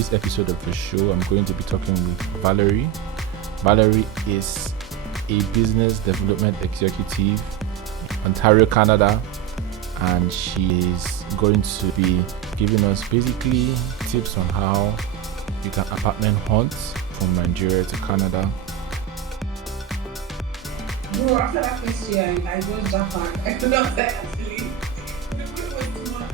this episode of the show, I'm going to be talking with Valerie. Valerie is a business development executive, Ontario, Canada, and she is going to be giving us basically tips on how you can apartment hunt from Nigeria to Canada. Bro, after that first year, I went Japan. I could not say actually. The food was too much.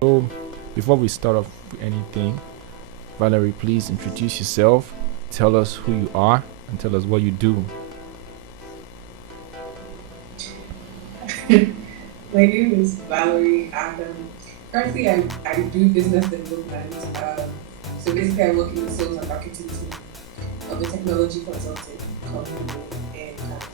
So, before we start off with anything, Valerie, please introduce yourself, tell us who you are, and tell us what you do. My name is Valerie, and currently I do business development. So basically, I work in the sales and marketing team of a technology consulting company in Canada.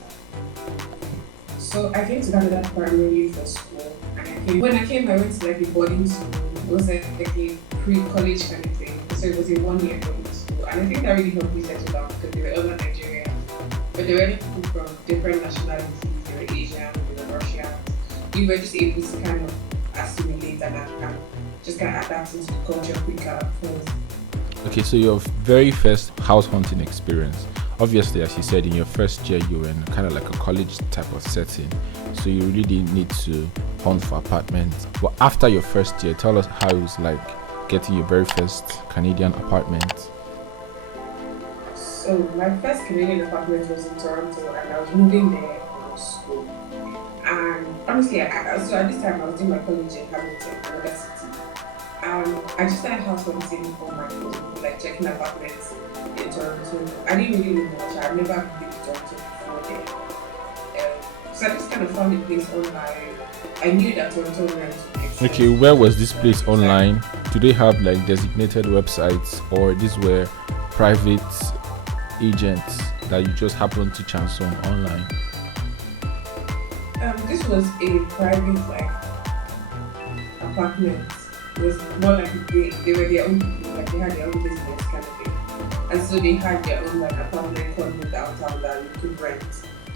So I came to Canada primarily for school, and when I came, I went to like a boarding school. It was like a pre-college kind of thing. So it was a 1-year boarding school, and I think that really helped me settle down because they were all Nigerian, but they were people from different nationalities. They were Asian, they were Russian. We were just able to kind of assimilate and just kind of adapt into the culture quicker. Okay, so your very first house hunting experience. Obviously, as you said, in your first year, you were in kind of like a college type of setting. So you really didn't need to hunt for apartments. But after your first year, tell us how it was like getting your very first Canadian apartment. So my first Canadian apartment was in Toronto, and I was moving there for school. And honestly, so at this time I was doing my college in Hamilton, another city. I just started house hunting on my phone, like checking apartments in Toronto. I didn't really know much. I've never been to Toronto before then. So I just kind of found a place online. I knew that Toronto rent would exist. Okay, where was this place online? Do they have like designated websites, or these were private agents that you just happened to chance on online? This was a private like apartment. It was more like they were their own people, like they had their own business kind of thing. And so they had their own like apartment condo downtown that you could rent.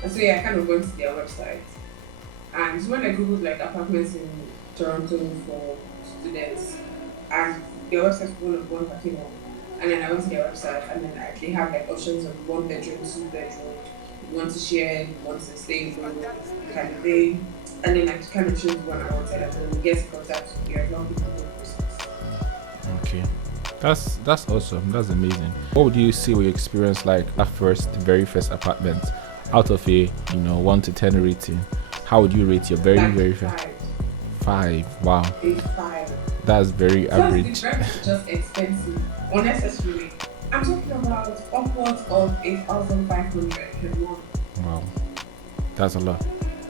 And so yeah, I kind of went to their website. And so when I googled like apartments in Toronto for students, and their website was one that came up. And then I went to their website, and then they have like options of 1 bedroom, 2 bedroom. You want to share, you want to stay in one kind of thing. And then I kind of chose one I wanted, and then we get in contact with your young people in process. Okay, that's awesome. That's amazing. What would you say were your experience like at first, the very first apartment, out of a 1 to 10 rating? How would you rate your very first? 5. Wow. A 5. That's very average. The rent is just expensive, unnecessarily. I'm talking about upwards of 8,500 per month. Wow, that's a lot.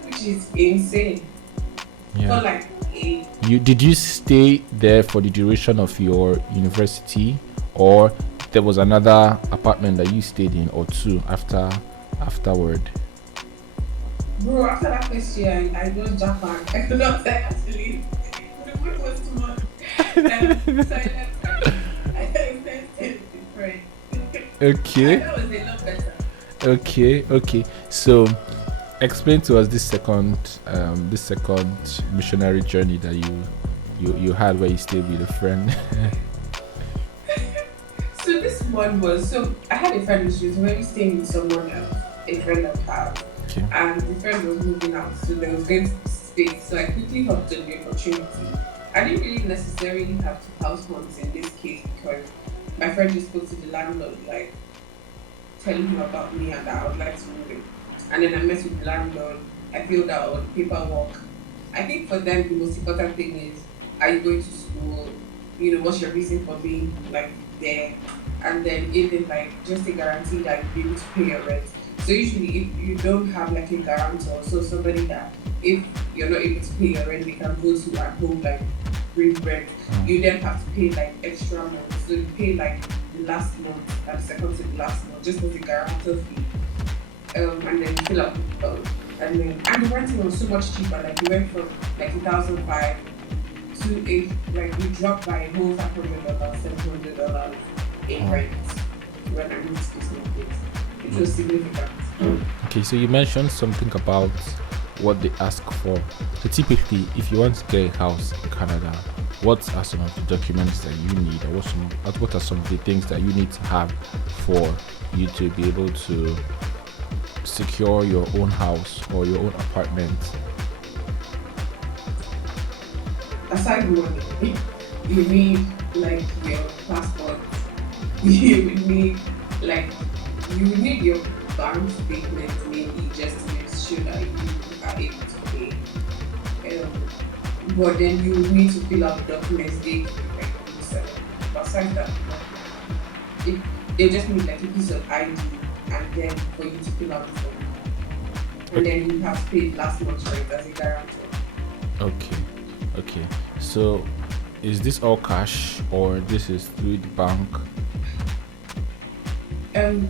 Which is insane. Yeah. For like a Did you stay there for the duration of your university, or there was another apartment that you stayed in, or two afterward? Bro, after that first year, I went Japan. I could not say actually. The food was too much. So I left different. Okay. That was a lot better. Okay. So, explain to us this second missionary journey that you had, where you stayed with a friend. So this one was, I had a friend who was already staying with someone else, a friend of ours. Okay. And the friend was moving out, so there was going to be space. So I quickly hopped on the opportunity. I didn't really necessarily have to house hunt in this case because my friend just spoke to the landlord, like telling him about me and that I would like to move in. And then I met with the landlord. I filled out all the paperwork. I think for them the most important thing is, are you going to school? What's your reason for being like there? And then even like just a guarantee that you'll be able to pay your rent. So usually if you don't have like a guarantor, so somebody that if you're not able to pay your rent, they can go to at home like bring rent, you then have to pay like extra months. So you pay like the last month and the second to the last month just as a guarantor fee. And then you fill up and the renting was so much cheaper. Like we went from like 1,500 to a like we dropped by a whole $500, $700 in Oh. rent when I moved to this new place. It was significant. Okay, so you mentioned something about what they ask for. So typically, if you want to get a house in Canada, what are some of the documents that you need, or what are some of the things that you need to have for you to be able to secure your own house or your own apartment? Aside money, you need like your passport. You would need like you would need your bank statement maybe just to make sure that you are able to pay. Um, but then you would need to fill out the documents they give you, like but aside that, it, they just need like a piece of ID and then for you to fill out the form. And then you have paid last month's rent as a guarantor. Okay. So is this all cash or this is through the bank? In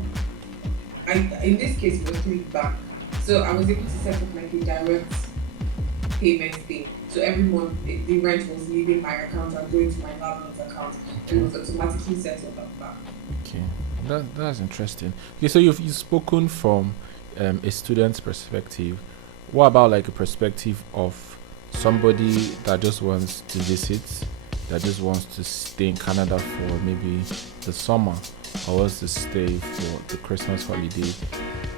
this case it was through the bank. So I was able to set up like a direct payment thing. So every month the rent was leaving my account and going to my landlord's account and it was automatically settled up back. Okay, that's interesting. Okay, so you've spoken from a student's perspective. What about like a perspective of somebody that just wants to visit, that just wants to stay in Canada for maybe the summer or wants to stay for the Christmas holiday?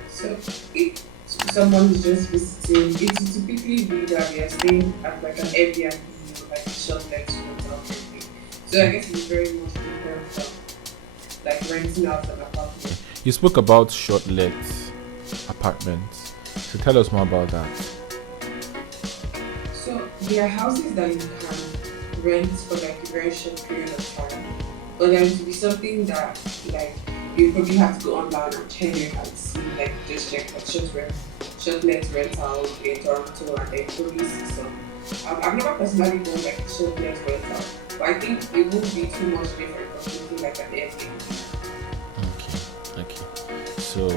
So if someone is just visiting, it will typically be that we are staying at like an Airbnb or like a short-let rental thing. So I guess it's very much different from like renting out an apartment. You spoke about short-let apartments. So tell us more about that. So there are houses that you can rent for like a very short period of time, but there will be something that like you probably have to go online and check and see, like just check like short-let rental in Toronto and then probably see some. I've never personally done like a short-let rental, but I think it won't be too much different from something like an Airbnb. Okay. So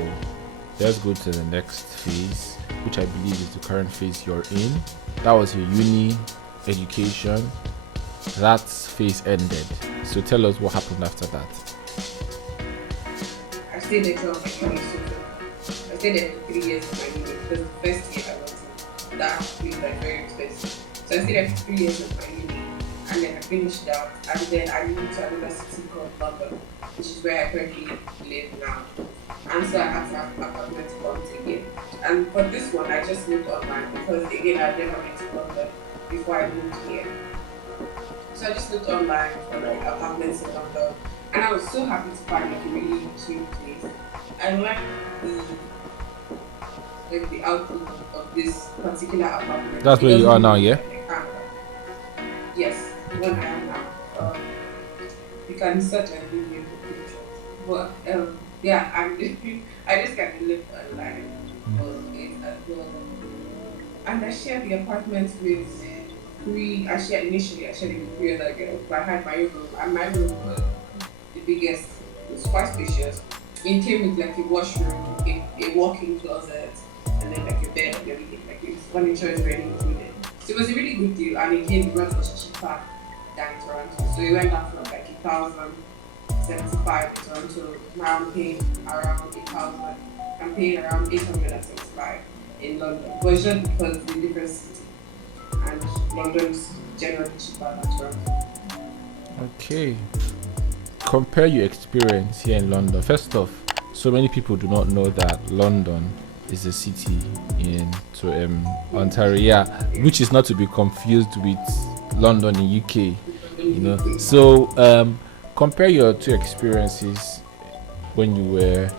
let's go to the next phase, which I believe is the current phase you're in. That was your uni education. That phase ended. So tell us what happened after that. I stayed there throughout my uni, so I stayed there for 3 years of my uni because the first year I went to that was like very expensive. So I stayed there for 3 years of my uni and then I finished that and then I moved to another city called London, which is where I currently live now. And so I had to have apartment funds again. And for this one I just looked online because again I've never been to London before I moved here. So I just looked online for like apartments in London and I was so happy to find like a really cute place. I like the outlook of this particular apartment. That's where you are now, yeah? Yes, what I am now. You can search and give me the pictures. But yeah, I just kind of looked online for it as well. And I shared the apartment with I shared it with 3 other girls, but I had my own room, and my room was the biggest. It was quite spacious. It came with like a washroom, a walk-in closet, and then like a bed and everything. Like its furniture is already included. So it was a really good deal, and again the rent was cheaper than in Toronto. So it went down from like 1,075 in Toronto. Now I'm paying around 8,000. I'm paying around 875 in London. But it's just because it's a different city. And London's generally cheaper than Toronto. Okay. Compare your experience here in London. First off, so many people do not know that London is a city in Ontario, yeah, which is not to be confused with London in UK. So compare your two experiences when you were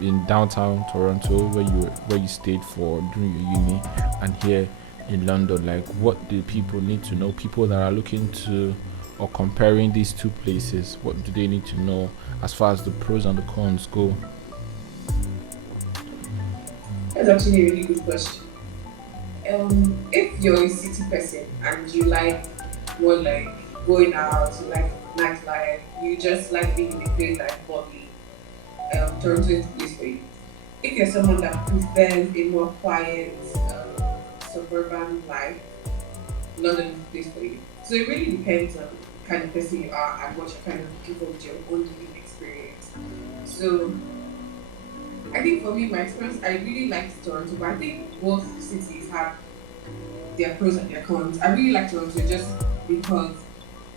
in downtown Toronto, where you stayed for during your uni, and here in London. Like, what do people need to know? People that are looking to or comparing these two places, what do they need to know as far as the pros and the cons go? That's actually a really good question. If you're a city person and you like more like going out, you like nightlife, you just like being in a place like bubbly, Toronto is the place for you. If you're someone that prefers a more quiet suburban life, London is the place for you. So it really depends on the kind of person you are and what you're kind of looking for with your own living experience. So I think for me, my experience, I really liked Toronto, but I think both cities have their pros and their cons. I really liked Toronto just because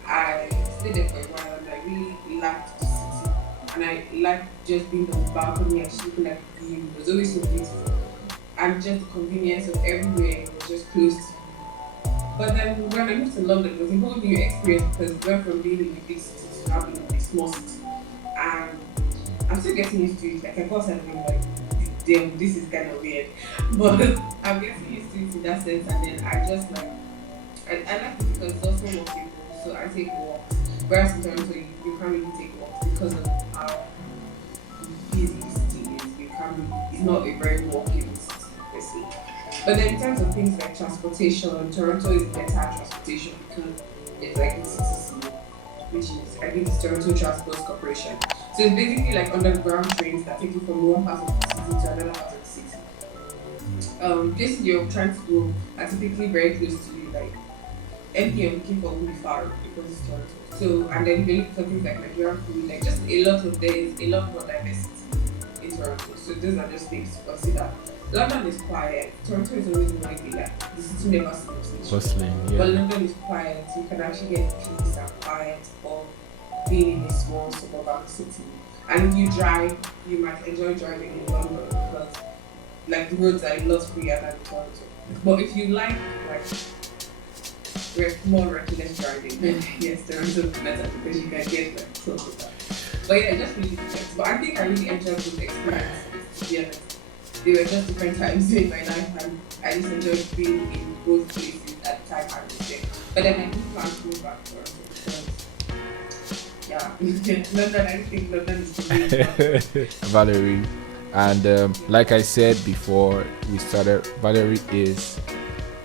I stayed there for a while and I really liked the city. And I liked just being on the balcony and just looking at the view. It was always so beautiful. And just the convenience of everywhere was just close to you. But then when I moved to London, it was a whole new experience because we went from being in a big city to now being in a small city. And I'm still getting used to it. Like, of course, I'm like, damn, this is kind of weird. But I'm getting used to it in that sense. And then I just like, I like it because it's also walkable. So I take walks. Whereas in Toronto, you can't really take walks because of how busy the city is. It's not a very walkable city, per se. But then in terms of things like transportation, Toronto is better at transportation because it's like a city, which is, I think it's Toronto Transport Corporation. So it's basically like underground trains that take you from one part of the city to another part of the city. Places you're trying to go are typically very close to you, like MPM looking for will be far because it's Toronto. So, and then you look for things like Nigerian food, like just a lot of there's a lot more diversity in Toronto. So those are just things to consider. London is quiet. Toronto is always going to be like the city never sleeps. Bustling, yeah. But London is quiet. You can actually get peace and quiet of being in a small suburban city. And if you drive, you might enjoy driving in London because like the roads are a lot freer than Toronto. But if you like more reckless driving, then yes, Toronto is better because you can get like close to that. But yeah, it just really depends. But I think I really enjoyed those experiences, to be honest. They were just different times in my life and I just enjoyed being in both places at the time I was there. But then I do plan to move back to Toronto because London, I think London is really Valerie. And like I said before we started, Valerie is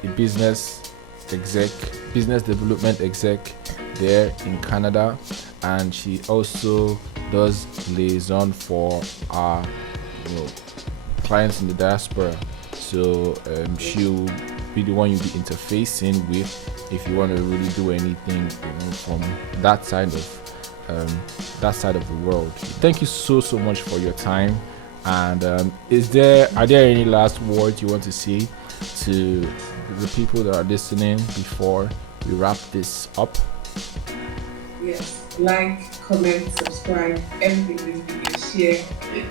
a business development exec there in Canada, and she also does liaison for our clients in the diaspora. So she'll be the one you'll be interfacing with if you want to really do anything from that side of the world. Thank you so much for your time. And are there any last words you want to say to the people that are listening before we wrap this up? Yes, like, comment, subscribe, everything in this video, share.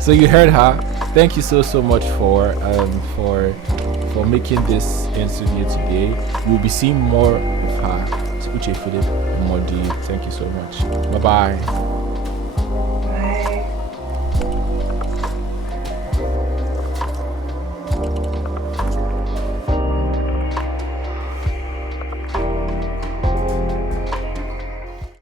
So you heard her. Thank you so much for making this interview today. We'll be seeing more of her. Uche Philip Modi. Thank you so much. Bye bye.